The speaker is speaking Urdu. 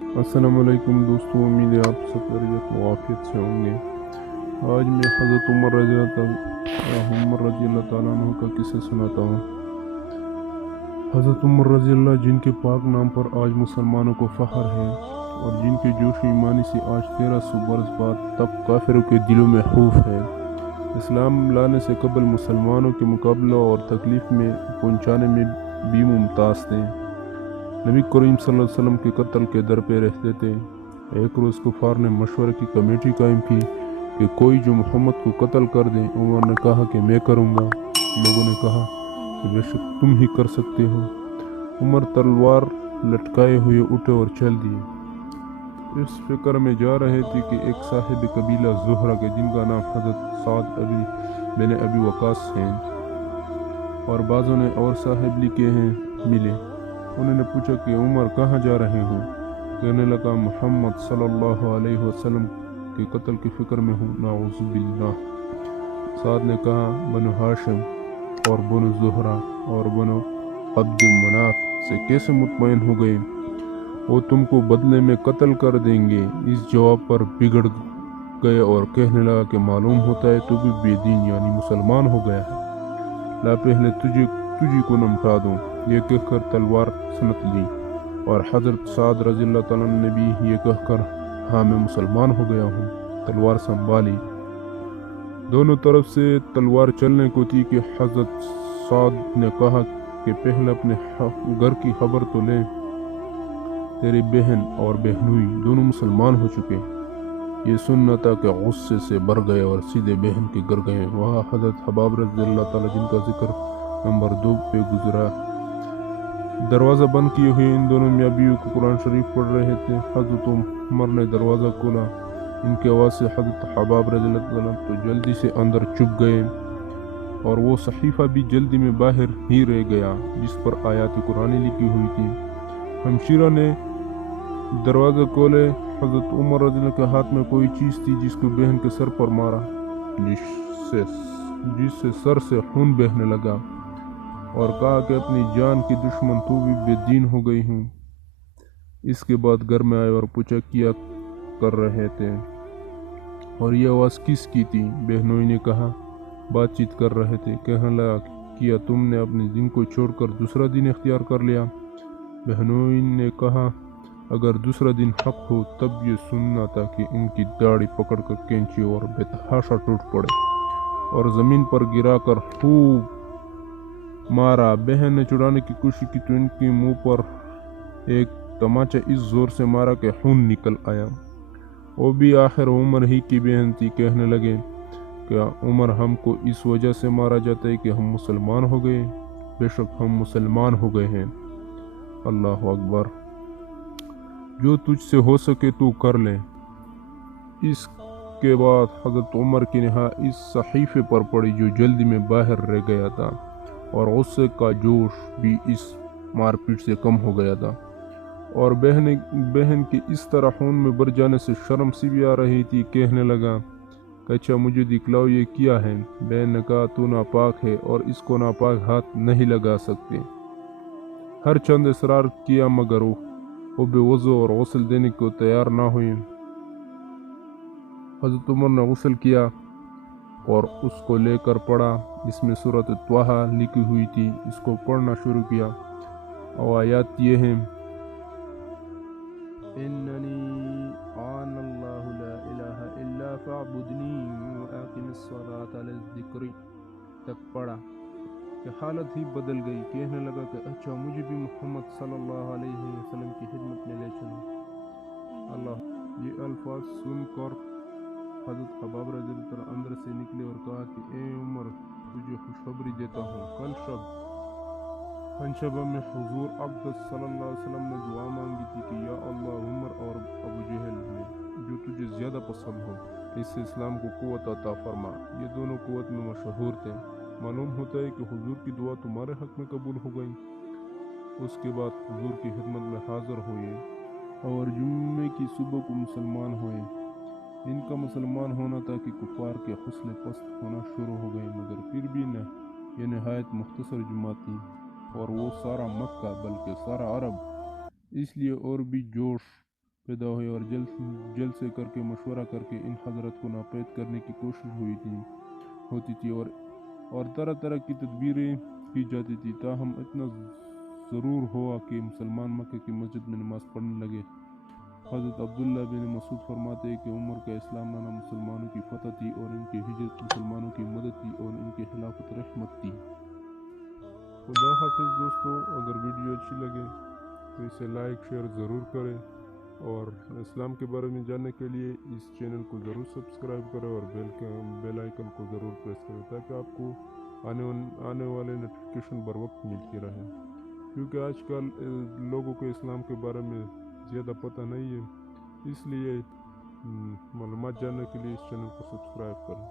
السلام علیکم دوستوں، امید ہے آپ سب خیریت و عافیت سے ہوں گے۔ آج میں حضرت عمر رضی اللہ تعالیٰ عنہ کا قصہ سناتا ہوں۔ حضرت عمر رضی اللہ، جن کے پاک نام پر آج مسلمانوں کو فخر ہے اور جن کے جوش ایمانی سے آج 1300 برس بعد تب کافروں کے دلوں میں خوف ہے۔ اسلام لانے سے قبل مسلمانوں کے مقابلہ اور تکلیف میں پہنچانے میں بھی ممتاز تھے۔ نبی کریم صلی اللہ علیہ وسلم کے قتل کے در پہ رہتے تھے۔ ایک روز کفار نے مشورے کی کمیٹی قائم کی کہ کوئی جو محمد کو قتل کر دے۔ عمر نے کہا کہ میں کروں گا۔ لوگوں نے کہا کہ بے شک تم ہی کر سکتے ہو۔ عمر تلوار لٹکائے ہوئے اٹھے اور چل دیے۔ اس فکر میں جا رہے تھے کہ ایک صاحب قبیلہ زہرہ کے، جن کا نام حضرت سعد بن ابی وقاص ہیں اور بعضوں نے اور صاحب لکھے ہیں، ملے۔ انہوں نے پوچھا کہ عمر کہاں جا رہے ہو؟ کہنے لگا محمد صلی اللہ علیہ وسلم کے قتل کی فکر میں ہوں، نعوذ باللہ۔ سعد نے کہا بنو ہاشم اور بنو زہرہ اور بنو عبد مناف سے کیسے مطمئن ہو گئے؟ وہ تم کو بدلے میں قتل کر دیں گے۔ اس جواب پر بگڑ گئے اور کہنے لگا کہ معلوم ہوتا ہے تو بھی بے دین یعنی مسلمان ہو گیا ہے، لا پہلے تجھی کو نمٹا دوں۔ یہ کہہ کر تلوار سنت لی اور حضرت سعد رضی اللہ تعالیٰ نے بھی یہ کہہ کر ہاں میں مسلمان ہو گیا ہوں، تلوار سنبھالی۔ دونوں طرف سے تلوار چلنے کو تھی کہ حضرت سعد نے کہا کہ پہلے اپنے گھر کی خبر تو لے، تیری بہن اور بہنوئی دونوں مسلمان ہو چکے۔ یہ سننا تھا کہ غصے سے بھر گئے اور سیدھے بہن کے گھر گئے۔ وہاں حضرت حباب رضی اللہ تعالیٰ، جن کا ذکر نمبر 2 پہ گزرا، دروازہ بند کیے ہوئے ان دونوں میاں بیوی کو قرآن شریف پڑھ رہے تھے۔ حضرت عمر نے دروازہ کھولا۔ ان کی آواز سے حضرت حباب رضی اللہ تعالیٰ تو جلدی سے اندر چھپ گئے اور وہ صحیفہ بھی جلدی میں باہر ہی رہ گیا جس پر آیات قرآن لکھی ہوئی تھی۔ ہمشیرہ نے دروازہ کھولے۔ حضرت عمر رضی اللہ کے ہاتھ میں کوئی چیز تھی جس کو بہن کے سر پر مارا، جس سے سر سے خون بہنے لگا، اور کہا کہ اپنی جان کی دشمن تو بھی بے دین ہو گئی ہوں۔ اس کے بعد گھر میں آئے اور پوچھا کیا کر رہے تھے اور یہ آواز کس کی تھی؟ بہنوئی نے کہا بات چیت کر رہے تھے۔ کہنے لگا کیا تم نے اپنے دین کو چھوڑ کر دوسرا دین اختیار کر لیا؟ بہنوئی نے کہا اگر دوسرا دن حق ہو تب یہ سننا تھا کہ ان کی داڑھی پکڑ کر کینچی اور بے تحاشا ٹوٹ پڑے اور زمین پر گرا کر خوب مارا۔ بہن نے چھڑانے کی کوشش کی تو ان کے منہ پر ایک تماچا اس زور سے مارا کہ خون نکل آیا۔ وہ بھی آخر عمر ہی کی بہن تھی۔ کہنے لگے کہ عمر ہم کو اس وجہ سے مارا جاتا ہے کہ ہم مسلمان ہو گئے؟ بے شک ہم مسلمان ہو گئے ہیں۔ اللہ اکبر۔ جو تجھ سے ہو سکے تو کر لے۔ اس کے بعد حضرت عمر کی نگاہ اس صحیفے پر پڑی جو جلدی میں باہر رہ گیا تھا اور غصے کا جوش بھی اس مار پیٹ سے کم ہو گیا تھا، اور بہن کے اس طرح خون میں بھر جانے سے شرم سی بھی آ رہی تھی۔ کہنے لگا کہ اچھا مجھے دکھلاؤ یہ کیا ہے؟ بہن نے کہا تو ناپاک ہے اور اس کو ناپاک ہاتھ نہیں لگا سکتے۔ ہر چند اصرار کیا مگر وہ بے وضو اور غسل دینے کو تیار نہ ہوئی۔ حضرت عمر نے غسل کیا اور اس کو لے کر پڑھا۔ اس میں سورۃ طٰہٰ لکھی ہوئی تھی۔ اس کو پڑھنا شروع کیا اور آیات یہ ہیں اننی انا اللہ لا الہ الا فاعبدنی واقم الصلاۃ للذکر تک پڑھا کہ حالت ہی بدل گئی۔ کہنے لگا کہ اچھا مجھے بھی محمد صلی اللہ علیہ وسلم کی خدمت میں لے چلو۔ اللہ، یہ الفاظ سن کر حضرت حباب رضی اللہ عنہ اندر سے نکلے اور کہا کہ اے عمر، تجھے خوشخبری دیتا ہوں، کل شب میں حضور اقدس صلی اللہ علیہ وسلم نے دعا مانگی تھی کہ یا اللہ عمر اور ابو جہل میں جو تجھے زیادہ پسند ہو اس سے اسلام کو قوت عطا فرما۔ یہ دونوں قوت میں مشہور تھے۔ معلوم ہوتا ہے کہ حضور کی دعا تمہارے حق میں قبول ہو گئی۔ اس کے بعد حضور کی خدمت میں حاضر ہوئے اور جمعے کی صبح کو مسلمان ہوئے۔ ان کا مسلمان ہونا تھا کہ کفار کے حوصلے پست ہونا شروع ہو گئے، مگر پھر بھی یہ نہایت مختصر جمعہ تھی اور وہ سارا مکہ بلکہ سارا عرب اس لیے اور بھی جوش پیدا ہوئے اور جلد سے کر کے مشورہ کر کے ان حضرت کو ناپید کرنے کی کوشش ہوتی تھی اور طرح طرح کی تدبیریں کی جاتی تھی، تاہم اتنا ضرور ہوا کہ مسلمان مکہ کی مسجد میں نماز پڑھنے لگے۔ حضرت عبداللہ بن مسعود فرماتے ہیں کہ عمر کا اسلام لانا مسلمانوں کی فتح تھی اور ان کی ہجرت مسلمانوں کی مدد تھی اور ان کی خلافت رحمت تھی۔ خدا حافظ دوستو، اگر ویڈیو اچھی لگے تو اسے لائک شیئر ضرور کریں، اور اسلام کے بارے میں جاننے کے لیے اس چینل کو ضرور سبسکرائب کریں اور بیل آئیکن کو ضرور پریس کریں تاکہ آپ کو آنے والے نوٹیفیکیشن بر وقت ملتی رہے، کیونکہ آج کل لوگوں کو اسلام کے بارے میں زیادہ پتہ نہیں ہے، اس لیے معلومات جاننے کے لیے اس چینل کو سبسکرائب کریں۔